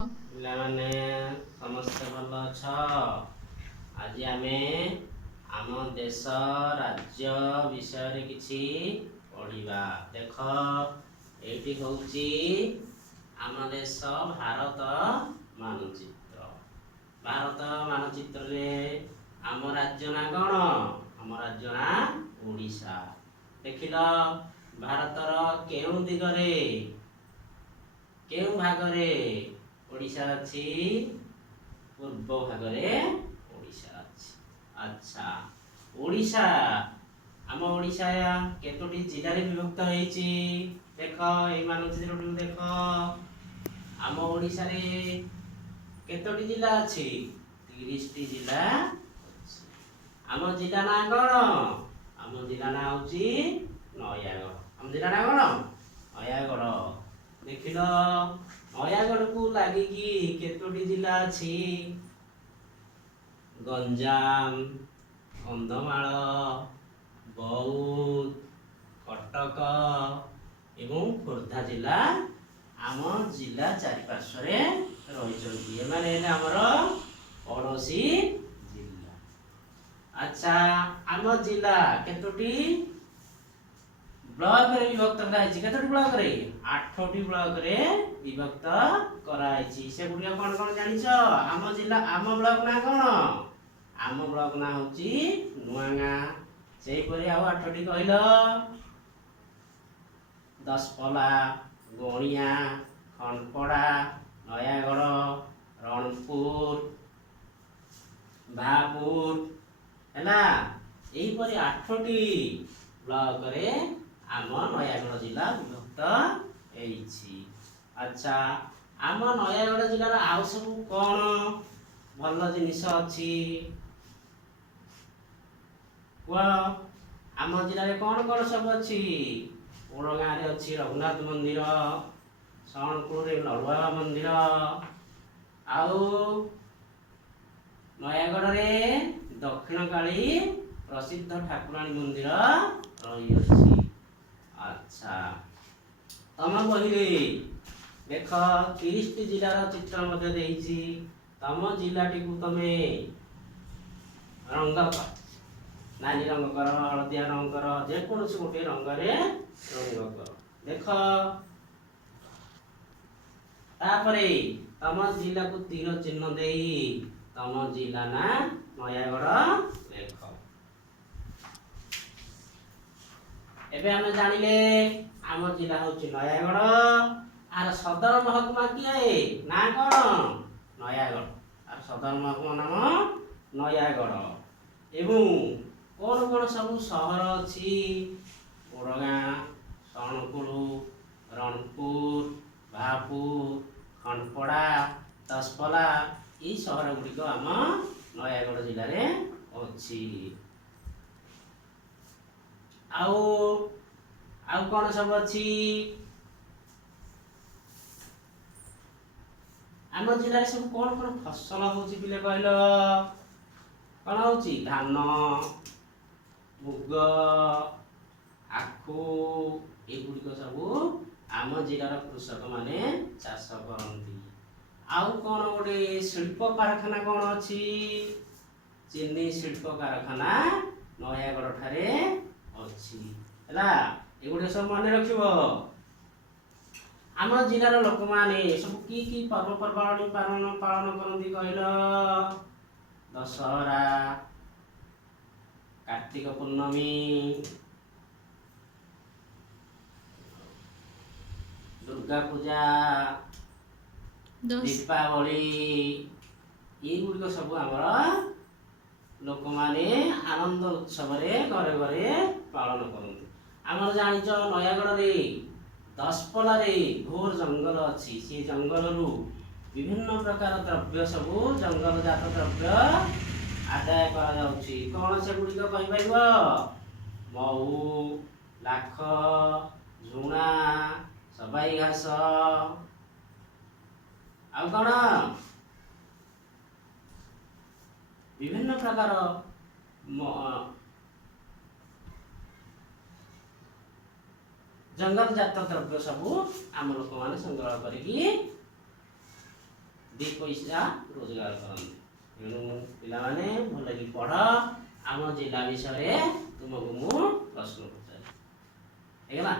ପିଲାମାନେ ସମସ୍ତେ ଭଲ ଅଛ? ଆଜି ଆମେ ଆମ ଦେଶ ରାଜ୍ୟ ବିଷୟରେ କିଛି ପଢ଼ିବା। ଦେଖ, ଏଇଠି ହେଉଛି ଆମ ଦେଶ ଭାରତ ମାନଚିତ୍ର। ଭାରତ ମାନଚିତ୍ରରେ ଆମ ରାଜ୍ୟ ନା କ'ଣ? ଆମ ରାଜ୍ୟ ନା ଓଡ଼ିଶା। ଦେଖିଲ, ଭାରତର କେଉଁ ଦିଗରେ, କେଉଁ ଭାଗରେ ଓଡ଼ିଶା ଅଛି? ପୂର୍ବ ଭାଗରେ ଓଡ଼ିଶା ଅଛି। ଆଚ୍ଛା, ଓଡ଼ିଶା, ଆମ ଓଡ଼ିଶା କେତୋଟି ଜିଲ୍ଲାରେ ବିଭକ୍ତ ହେଇଛି? ଦେଖ, ଏଇ ମାନଚିତ୍ରଟିକୁ ଦେଖ। ଆମ ଓଡ଼ିଶାରେ କେତୋଟି ଜିଲ୍ଲା ଅଛି? 30ଟି ଜିଲ୍ଲା ଅଛି। ଆମ ଜିଲ୍ଲା ନାଁ କ'ଣ? ଆମ ଜିଲ୍ଲା ନାଁ ହେଉଛି ନୟାଗଡ଼। ଆମ ଜିଲ୍ଲା ନାଁ କ'ଣ? ନୟାଗଡ଼। ଦେଖିଲ, ନୟାଗଡ଼କୁ ଲାଗିକି କେତୋଟି ଜିଲ୍ଲା ଅଛି? ଗଞ୍ଜାମ, କନ୍ଧମାଳ, ବୌଦ୍ଧ, କଟକ ଏବଂ ଖୋର୍ଦ୍ଧା ଜିଲ୍ଲା ଆମ ଜିଲ୍ଲା ଚାରିପାର୍ଶ୍ୱରେ ରହିଛନ୍ତି। ଏମାନେ ହେଲେ ଆମର ପଡ଼ୋଶୀ ଜିଲ୍ଲା। ଆଚ୍ଛା, ଆମ ଜିଲ୍ଲା କେତୋଟି ବ୍ଲକରେ ବିଭକ୍ତ କରାଯାଇଛି? କେତୋଟି ବ୍ଲକରେ? 8ଟି ବ୍ଲକରେ ବିଭକ୍ତ କରାଯାଇଛି। ସେଗୁଡ଼ିକ କ'ଣ କ'ଣ ଜାଣିଛ? ଆମ ଜିଲ୍ଲା, ଆମ ବ୍ଲକ ନାଁ କ'ଣ? ଆମ ବ୍ଲକ ନାଁ ହେଉଛି ନୂଆଗାଁ। ସେହିପରି ଆଉ 8ଟି କହିଲ? ଦଶପଲ୍ଲା, ଗଣିଆ, ଖଣ୍ଡପଡ଼ା, ନୟାଗଡ଼, ରଣପୁର, ଭାପୁର ହେଲା। ଏହିପରି 8ଟି ବ୍ଲକରେ ଆମ ନୟାଗଡ଼ ଜିଲ୍ଲା ବିଭକ୍ତ ହେଇଛି। ଆଚ୍ଛା, ଆମ ନୟାଗଡ଼ ଜିଲ୍ଲାର ଆଉ ସବୁ କ'ଣ ଭଲ ଜିନିଷ ଅଛି କୁହ? ଆମ ଜିଲ୍ଲାରେ କ'ଣ କ'ଣ ସବୁ ଅଛି? ଓଡ଼ଗାଁରେ ଅଛି ରଘୁନାଥ ମନ୍ଦିର, ଶରଣକୂଳରେ ଲଡ଼ୁବାବା ମନ୍ଦିର, ଆଉ ନୟାଗଡ଼ରେ ଦକ୍ଷିଣକାଳୀ ପ୍ରସିଦ୍ଧ ଠାକୁରାଣୀ ମନ୍ଦିର ରହିଅଛି। ଆଚ୍ଛା, ତମ ବହିରେ ଦେଖ 30ଟି ଜିଲ୍ଲାର ଚିତ୍ର ମଧ୍ୟ ଦେଇଛି। ତମ ଜିଲ୍ଲାଟିକୁ ତମେ ରଙ୍ଗ କର, ନାଲି ରଙ୍ଗ କର, ହଳଦିଆ ରଙ୍ଗ କର, ଯେକୌଣସି ଗୋଟିଏ ରଙ୍ଗରେ ରଙ୍ଗ କର। ଦେଖ, ତାପରେ ତମ ଜିଲ୍ଲାକୁ ତୀର ଚିହ୍ନ ଦେଇ ତମ ଜିଲ୍ଲା ନାଁ ନୟାଗଡ଼ ଲେଖ। ଏବେ ଆମେ ଜାଣିଲେ ଆମ ଜିଲ୍ଲା ହେଉଛି ନୟାଗଡ଼। ଆର ସଦର ମହକୁମା କିଏ? ନାଁ କ'ଣ? ନୟାଗଡ଼। ଆର ସଦର ମହକୁମା ନାମ ନୟାଗଡ଼। ଏବଂ କ'ଣ କ'ଣ ସବୁ ସହର ଅଛି? ଓଡ଼ଗାଁ, ଶରଣକୂଳ, ରଣପୁର, ଭାପୁର, ଖଣ୍ଡପଡ଼ା, ଦଶପଲ୍ଲା, ଏହି ସହର ଗୁଡ଼ିକ ଆମ ନୟାଗଡ଼ ଜିଲ୍ଲାରେ ଅଛି। ଆଉ ଆଉ କ'ଣ ସବୁ ଅଛି? ଆମ ଜିଲ୍ଲାରେ ସବୁ କ'ଣ କ'ଣ ଫସଲ ହେଉଛି ପିଲେ କହିଲ? କ'ଣ ହେଉଛି? ଧାନ, ମୁଗ, ଆଖୁ, ଏଗୁଡ଼ିକ ସବୁ ଆମ ଜିଲ୍ଲାର କୃଷକମାନେ ଚାଷ କରନ୍ତି। ଆଉ କ'ଣ ଗୋଟେ ଶିଳ୍ପ କାରଖାନା କ'ଣ ଅଛି? ଚିନି ଶିଳ୍ପ କାରଖାନା ନୟାଗଡ଼ ଠାରେ ଅଛି ହେଲା। ଏଗୁଡ଼ିକ ସବୁ ମନେ ରଖିବ। ଆମ ଜିଲ୍ଲାର ଲୋକମାନେ ସବୁ କି ପର୍ବପର୍ବାଣି ପାଳନ କରନ୍ତି କହିଲ? ଦଶହରା, କାର୍ତ୍ତିକ ପୂର୍ଣ୍ଣମୀ, ଦୁର୍ଗା ପୂଜା, ଦୀପାବଳି, ଏଗୁଡ଼ିକ ସବୁ ଆମର ଲୋକମାନେ ଆନନ୍ଦ ଉତ୍ସବରେ ଘରେ ଘରେ ପାଳନ କରନ୍ତି। ଆମର ଜାଣିଛ ନୟାଗଡ଼ରେ ଦଶପଲ୍ଲାରେ ଘୋର ଜଙ୍ଗଲ ଅଛି। ସେ ଜଙ୍ଗଲରୁ ବିଭିନ୍ନ ପ୍ରକାର ଦ୍ରବ୍ୟ, ସବୁ ଜଙ୍ଗଲଜାତ ଦ୍ରବ୍ୟ ଆଦାୟ କରାଯାଉଛି। କ'ଣ ସେଗୁଡ଼ିକ କହିପାରିବ? ମହୁ, ଲାଖ, ଝୁଣା, ସବାଇ ଘାସ, ଆଉ କ'ଣ ବିଭିନ୍ନ ପ୍ରକାର ଜଙ୍ଗଲଜାତ ଦ୍ରବ୍ୟ ସବୁ ଆମ ଲୋକମାନେ ସଂଗ୍ରହ କରିକି ଦି पैसा रोजगार करते तेणु पिलाने भल कि पढ़ आम जिला विषय तुमको मु प्रश्न पचार है।